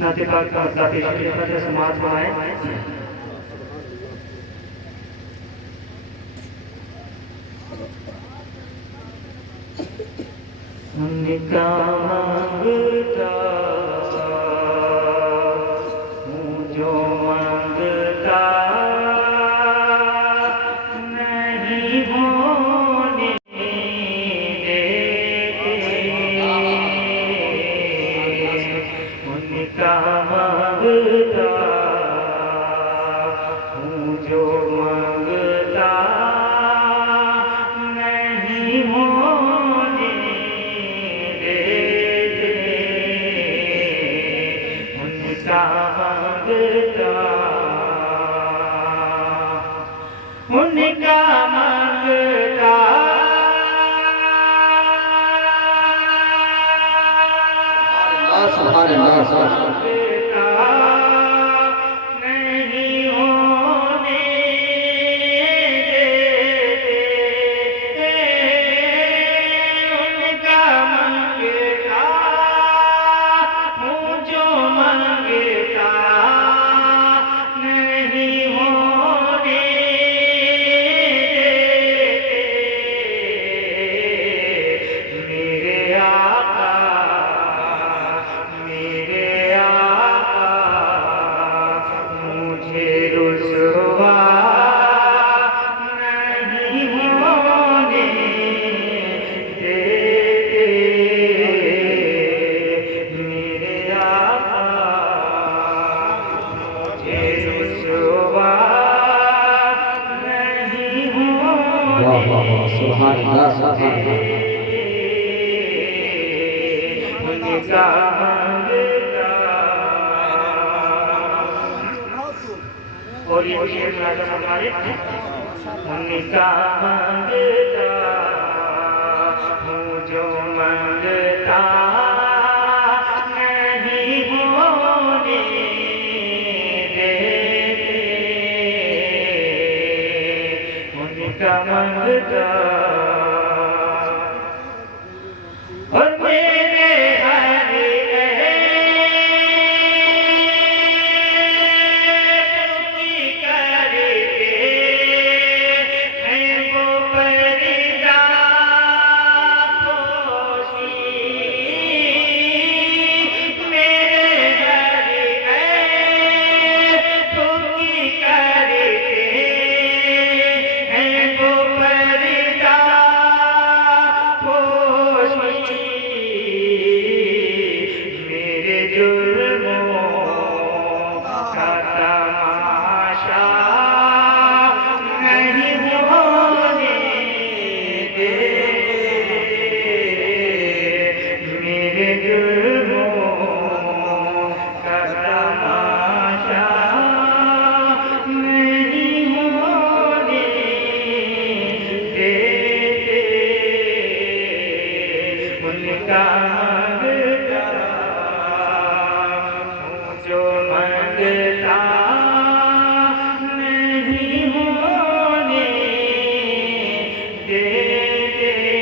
नाते पाक का मतलब पेश समाज बनाए। उनका मांगता हूँ जो मांगता नहीं होने उनका मांगता हूँ जो मांगता नहीं होने देते उनका मांगता उनका मांगता नहीं होने देते उनका मांगता हूँ जो मांगता नहीं होने देते मेरे आका मुझे रुसवा नहीं होने देते मेरे आका मुझे रुसवा नहीं होने उनका और ये शेर राजा हमारे उनका मांगता हूँ जो मांगता नहीं होने देते उनका मांगता और मेरे जो मांगता नहीं होने देते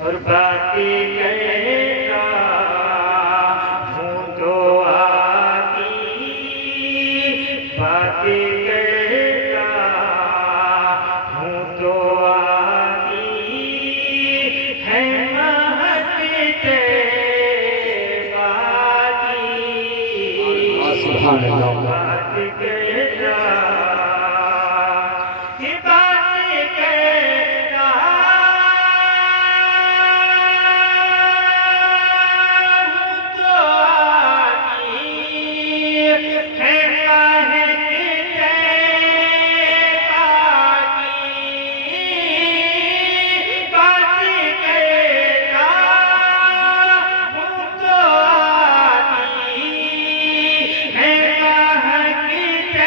और बातें कहता हूँ तो आती बातें कहता हूँ तो आती है महकते बात कहता ये बात कहता तो आती है महकते बात कहता हूँ तो आती है महकते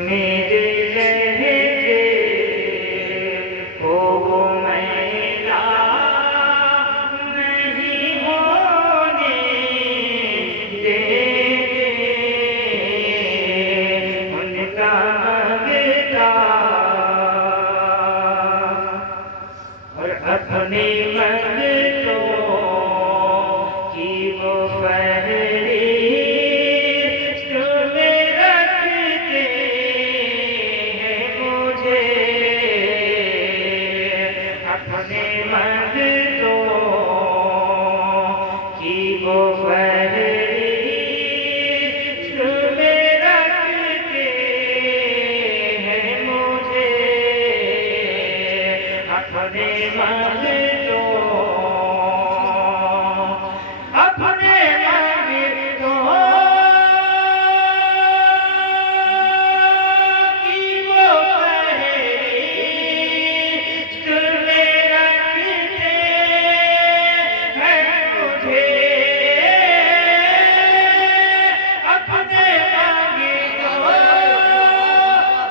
मेरे लहजे को मैला नहीं होने देते, उनका मगता और अपने मंगतों की वो फहरिस्त में रखते हैं मुझे, अपने मंगतों की वो फहरिस्त में रखते हैं मुझे, अपने मंगतों अपने मंगतों की वो फहरिस्त में रखते हैं मुझे, अपने मंगतों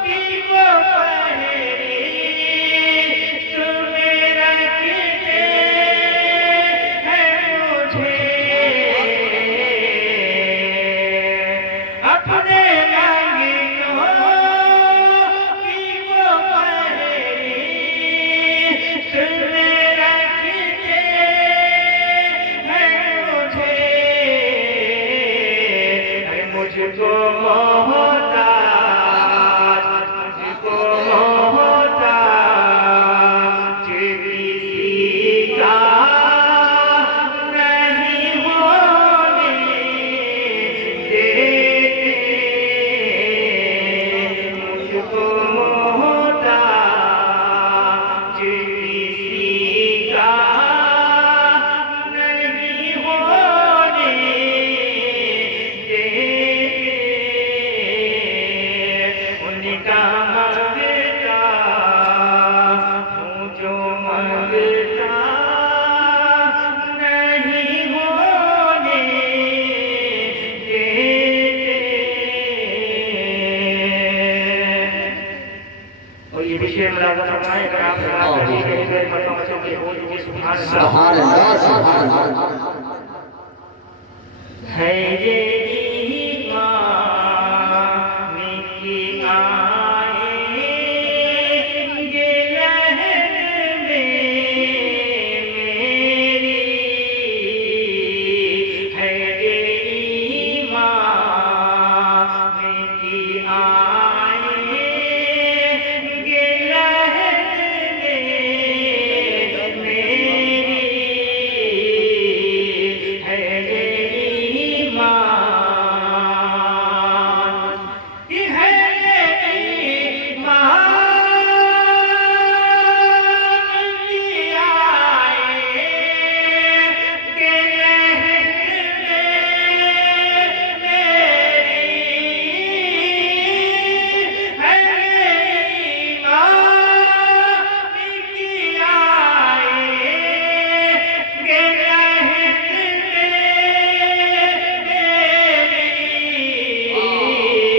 की वो फहरिस्त में रखते हैं मुझे, अपने मंगतों की वो फहरिस्त में रखते हैं मुझे, अरे मुझको मोहताज, मुझको मोहताज किसी का नहीं होने देते, मुझको मोहताज किसी का नहीं होने देते, उनका मंगता हूँ जो मंगता नहीं होने देते। और ये विषय मुलाजा फरमाए, अगर आप मुलाजा करेंगे तो मरतबा बच्चों के बोल दीजिए सुभान अल्लाह। है ये ईमान की आएंगे लहर में मेरी, है ये ईमान की आएंगे लहर में मेरी, है ये ईमान, ये है ये ईमान की आएंगे लहर में मेरी, है ये ईमान की आएंगे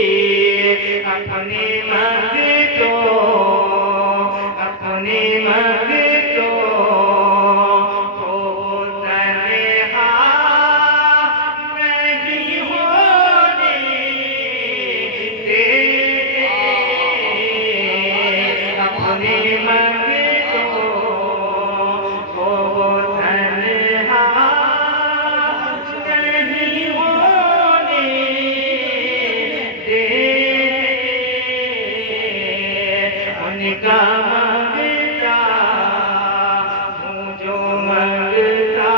लहर अपने मंगतों को तन्हा नहीं होने देते, अपने मंगतों को तन्हा नहीं होने देते, उनका मंगता हूँ जो मंगता